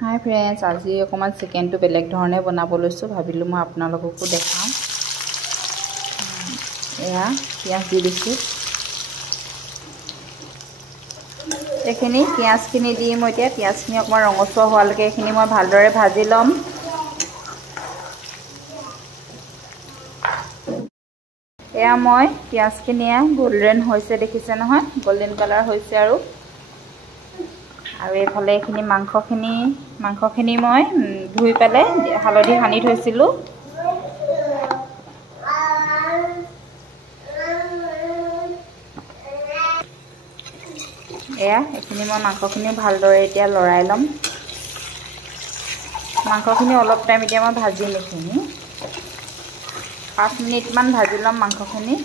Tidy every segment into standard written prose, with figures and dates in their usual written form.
Hi friends, आज अकमान chicken तो बेलेग धरणे बनाब लैसो भाविलो मैं आपनालोकको देखाम। एया पियाज दी दिसो। एखिनि पियाजखिनि दी मैं এতিয়া पियाजखिनि अकमान रंगसुआ होवाলৈকে एखिनि मैं भालदरे भाजी लम। एया मैं पियाजखिनि गोल्डन होइसे देखिसे নহয়, गोल्डन कलर होइसे आरो एफाले एखिनि मांसखिनि मैं धुई पेले हालधि सानि थैसिलु। एया एखिनि मैं मांसखिनि भालदरे एतिया लৰাই लम। मांसखिनि अलप टाइम एतिया मैं भाजिम। एखिनि 5 मिनिट मान भाजी लम मांसखिनि।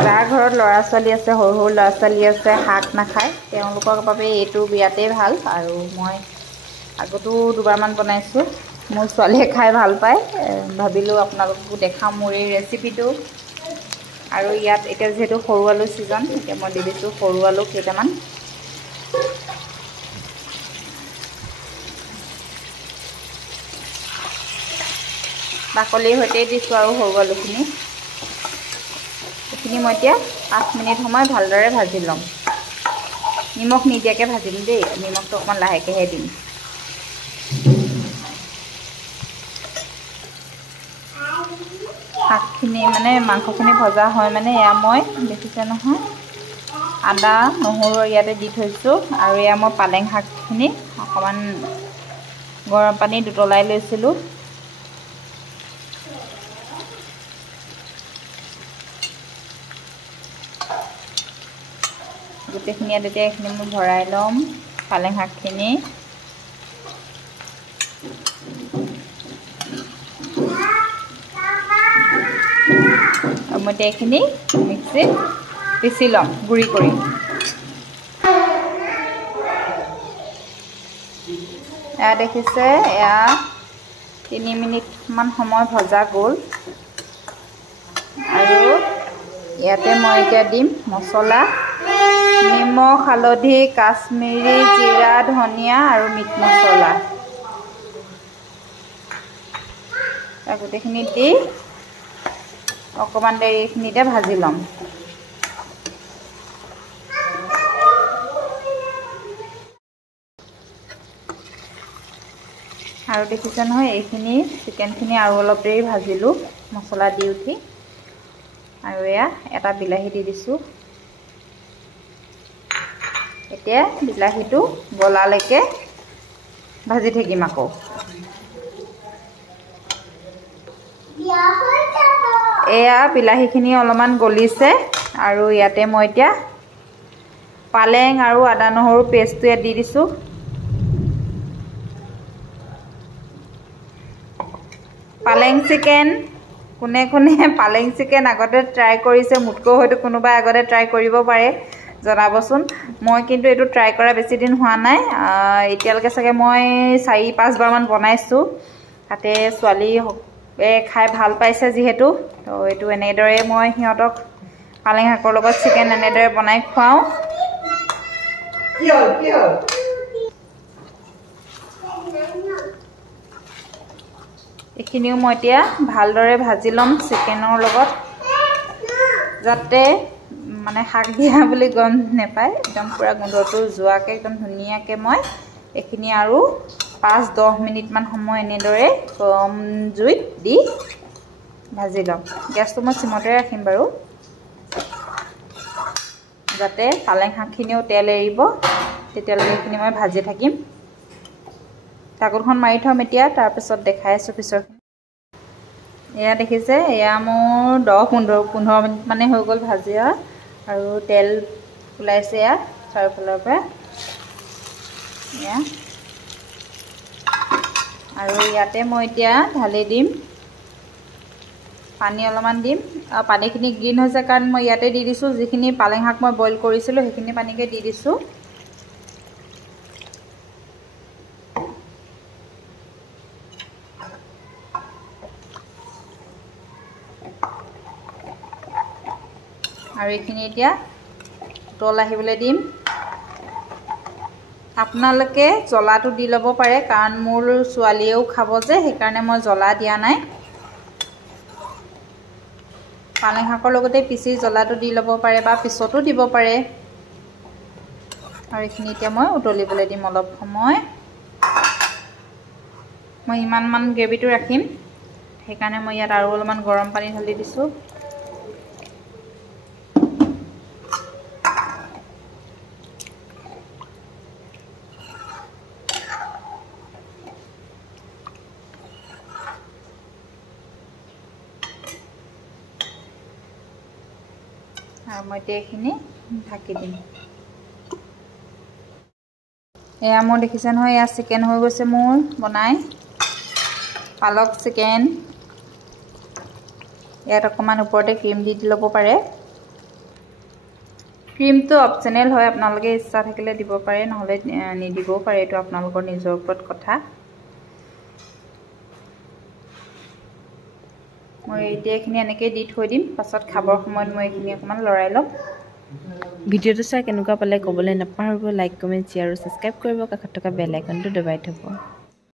যাৰ ঘৰত লৰা ছোৱালী আছে, সৰু সৰু লৰা ছোৱালী আছে, শাক নাখায়, তেওঁলোকৰ বাবে এইটো বিৰাটেই ভাল। আৰু মই আগতো দুবাৰমান বনাইছোঁ, মোৰ ছোৱালীয়ে খাই ভাল পায়। ভাবিলোঁ আপোনালোককো দেখাম মোৰ এই ৰেচিপিটো। আৰু ইয়াত এতিয়া যেহেতু সৰু আলু ছিজন, এতিয়া মই দি দিছোঁ সৰু আলু কেইটামান। বাকলিৰ সৈতে দিছোঁ আৰু সৰু আলুখিনি। এইখিনি মই এতিয়া 5 মিনিট সময় ভালদৰে ভাজি লম। নিমখ নিদিয়াকৈ ভাজিম দেই, নিমখটো অকণমান লাহেকৈহে দিম। শাকখিনি মানে মাংসখিনি ভজা হয় মানে এয়া মই দেখিছে নহয়, আদা নহৰু ইয়াতে দি থৈছোঁ। আৰু এয়া মই পালেং শাকখিনি অকণমান গৰম পানীত উতলাই লৈছিলোঁ। গোটেইখিনি তেতিয়া এইখিনি মই ভৰাই ল'ম পালেং শাকখিনি। আৰু মই এইখিনি মিক্সিত পিচি ল'ম গুড়ি কৰি। এয়া দেখিছে, এয়া 3 মিনিটমান সময় ভজা গ'ল। আৰু ইয়াতে মই এতিয়া দিম মছলা, নিমখ, হালধি, কাশ্মীৰী জিৰা, ধনিয়া আৰু মিট মছলা। গোটেইখিনি দি অকণমান দেৰি এইখিনিতে ভাজি ল'ম। আৰু দেখিছে নহয়, এইখিনি চিকেনখিনি আৰু অলপ দেৰি ভাজিলোঁ মছলা দি উঠি। আৰু এয়া এটা বিলাহী দি দিছোঁ। এতিয়া বিলাহীটো গলালৈকে ভাজি থাকিম আকৌ। এয়া বিলাহীখিনি অলপমান গলিছে। আৰু ইয়াতে মই এতিয়া পালেং আৰু আদা নহৰু পেষ্টটো ইয়াত দি দিছোঁ। পালেং চিকেন কোনে কোনে পালেং চিকেন আগতে ট্ৰাই কৰিছে, মোতকৈ হয়তো কোনোবাই আগতে ট্ৰাই কৰিব পাৰে, জনাবচোন। মই কিন্তু এইটো ট্ৰাই কৰা বেছি দিন হোৱা নাই। এতিয়ালৈকে চাগে মই 4-5 বাৰমান বনাইছোঁ। তাতে ছোৱালী খাই ভাল পাইছে যিহেতু, তো এইটো এনেদৰে মই সিহঁতক পালেং শাকৰ লগত চিকেন এনেদৰে বনাই খুৱাওঁ। এইখিনিও মই এতিয়া ভালদৰে ভাজি ল'ম চিকেনৰ লগত, যাতে মানে শাক দিয়া বুলি গম নেপায়। একদম পুৰা গোন্ধটো যোৱাকৈ একদম ধুনীয়াকৈ মই এইখিনি আৰু 5-10 মিনিটমান সময় এনেদৰে কম জুইত দি ভাজি ল'ম। গেছটো মই চিমতে ৰাখিম বাৰু, যাতে পালেং শাকখিনিও তেল এৰিব। তেতিয়ালৈকে এইখিনি মই ভাজি থাকিম। ঢাকোনখন মাৰি থ'ম এতিয়া, তাৰপিছত দেখাই আছোঁ পিছৰখিনি। এয়া দেখিছে, এয়া মোৰ 10-15 মিনিট মানে হৈ গ'ল ভাজিয়া। আৰু তেল ওলাইছে এয়া চাৰিওফালৰ পৰা। এয়া আৰু ইয়াতে মই এতিয়া ঢালি দিম পানী অলপমান দিম। পানীখিনি গ্ৰীণ হৈছে কাৰণ মই ইয়াতে দি দিছোঁ যিখিনি পালেং শাক মই বইল কৰিছিলোঁ, সেইখিনি পানীকে দি দিছোঁ। আৰু এইখিনি এতিয়া উতল আহিবলৈ দিম আপোনালোকে জ্বলাটো দি ল'ব পাৰে কাৰণ মোৰ ছোৱালীয়েও খাব যে সেইকাৰণে মই জ্বলা দিয়া নাই পালেং শাকৰ লগতে পিচি জ্বলাটো দি ল'ব পাৰে বা পিছতো দিব পাৰে আৰু এইখিনি এতিয়া মই উতলিবলৈ দিম অলপ সময় মই ইমানমান গ্ৰেভিটো ৰাখিম সেইকাৰণে মই ইয়াত আৰু অলপমান গৰম পানী ঢালি দিছোঁ আৰু মই এতিয়া এইখিনি ঢাকি দিম এয়া মোৰ দেখিছে নহয় এয়া চিকেন হৈ গৈছে মোৰ বনাই পালক চিকেন ইয়াত অকণমান ওপৰতে ক্ৰীম দি ল'ব পাৰে ক্ৰীমটো অপচনেল হয় আপোনালোকে ইচ্ছা থাকিলে দিব পাৰে নহ'লে নিদিবও পাৰে এইটো আপোনালোকৰ নিজৰ ওপৰত কথা মই এতিয়া এইখিনি এনেকৈ দি থৈ দিম পাছত খাবৰ সময়ত মই এইখিনি অকণমান লৰাই ল'ম ভিডিঅ'টো চাই কেনেকুৱা পালে ক'বলৈ নাপাহৰিব লাইক কমেণ্ট শ্বেয়াৰ আৰু ছাবস্ক্ৰাইব কৰিব কাষত থকা বেল আইকনটো দবাই থ'ব